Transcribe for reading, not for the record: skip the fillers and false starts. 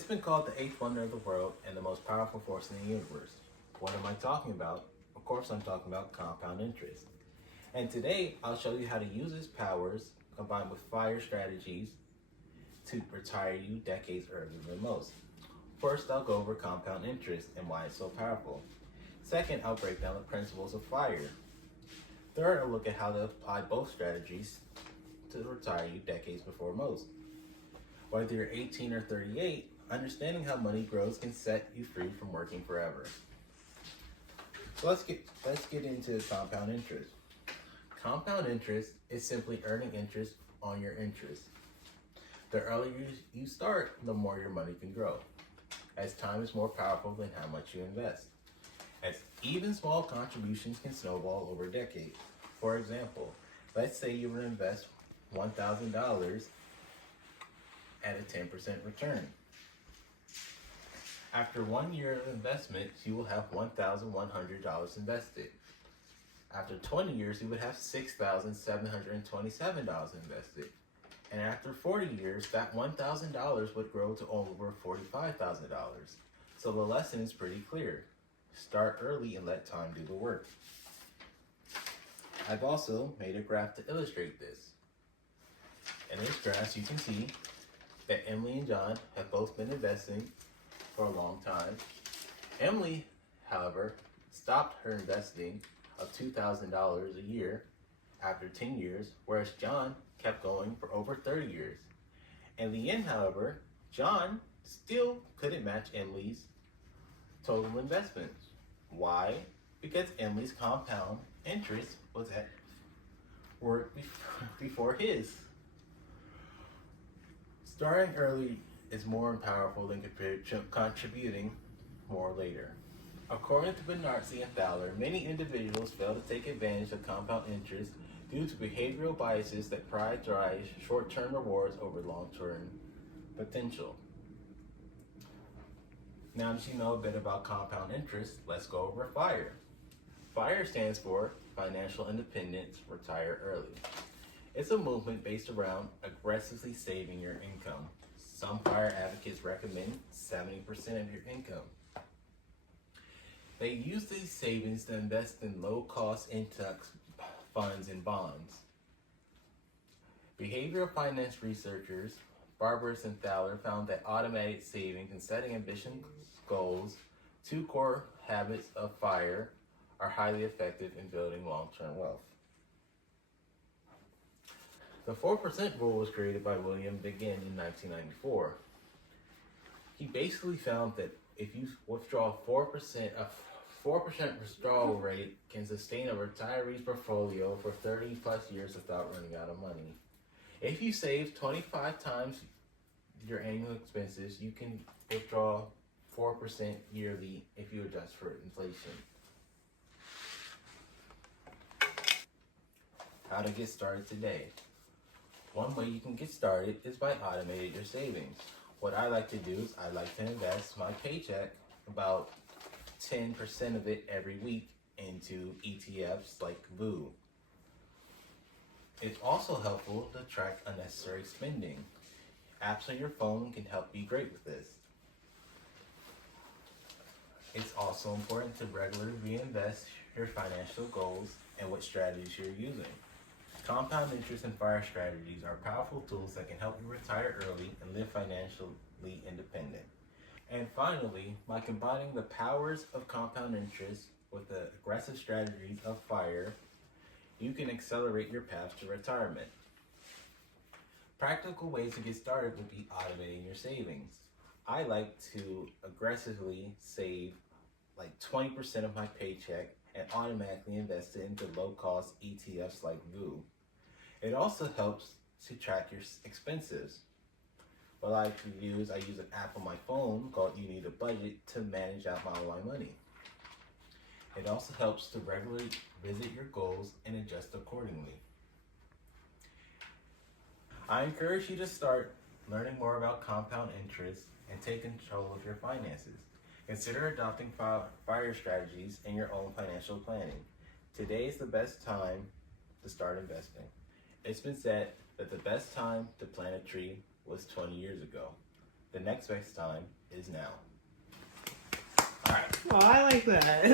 It's been called the eighth wonder of the world and the most powerful force in the universe. What am I talking about? Of course, I'm talking about compound interest. And today, I'll show you how to use its powers combined with FIRE strategies to retire you decades earlier than most. First, I'll go over compound interest and why it's so powerful. Second, I'll break down the principles of FIRE. Third, I'll look at how to apply both strategies to retire you decades before most. Whether you're 18 or 38, understanding how money grows can set you free from working forever. So let's get into compound interest. Compound interest is simply earning interest on your interest. The earlier you start, the more your money can grow, as time is more powerful than how much you invest. As even small contributions can snowball over decades. For example, let's say you were to invest $1,000 at a 10% return. After 1 year of investment, you will have $1,100 invested. After 20 years, you would have $6,727 invested. And after 40 years, that $1,000 would grow to over $45,000. So the lesson is pretty clear. Start early and let time do the work. I've also made a graph to illustrate this. In this graph, you can see that Emily and John have both been investing for a long time. Emily, however, stopped her investing of $2,000 a year after 10 years, whereas John kept going for over 30 years. In the end, however, John still couldn't match Emily's total investments. Why? Because Emily's compound interest was at work before his. Starting early is more powerful than contributing more later. According to Bernardsey and Fowler, many individuals fail to take advantage of compound interest due to behavioral biases that prioritize short-term rewards over long-term potential. Now that you know a bit about compound interest, let's go over FIRE. FIRE stands for Financial Independence, Retire Early. It's a movement based around aggressively saving your income. Some FIRE advocates recommend 70% of your income. They use these savings to invest in low-cost index funds and bonds. Behavioral finance researchers Barbaras and Fowler found that automated savings and setting ambitious goals, two core habits of FIRE, are highly effective in building long-term wealth. The 4% rule was created by William Begin in 1994. He basically found that if you withdraw 4%, a 4% withdrawal rate can sustain a retiree's portfolio for 30 plus years without running out of money. If you save 25 times your annual expenses, you can withdraw 4% yearly if you adjust for inflation. How to get started today. One way you can get started is by automating your savings. What I like to do is I like to invest my paycheck, about 10% of it every week, into ETFs like VOO. It's also helpful to track unnecessary spending. Apps on your phone can help you great with this. It's also important to regularly reinvest your financial goals and what strategies you're using. Compound interest and FIRE strategies are powerful tools that can help you retire early and live financially independent. And finally, by combining the powers of compound interest with the aggressive strategies of FIRE, you can accelerate your path to retirement. Practical ways to get started would be automating your savings. I like to aggressively save like 20% of my paycheck and automatically invest it into low-cost ETFs like VOO. It also helps to track your expenses. What I like to use, I use an app on my phone called You Need a Budget to manage out all my money. It also helps to regularly visit your goals and adjust accordingly. I encourage you to start learning more about compound interest and take control of your finances. Consider adopting FIRE strategies in your own financial planning. Today is the best time to start investing. It's been said that the best time to plant a tree was 20 years ago. The next best time is now. All right. Oh, I like that.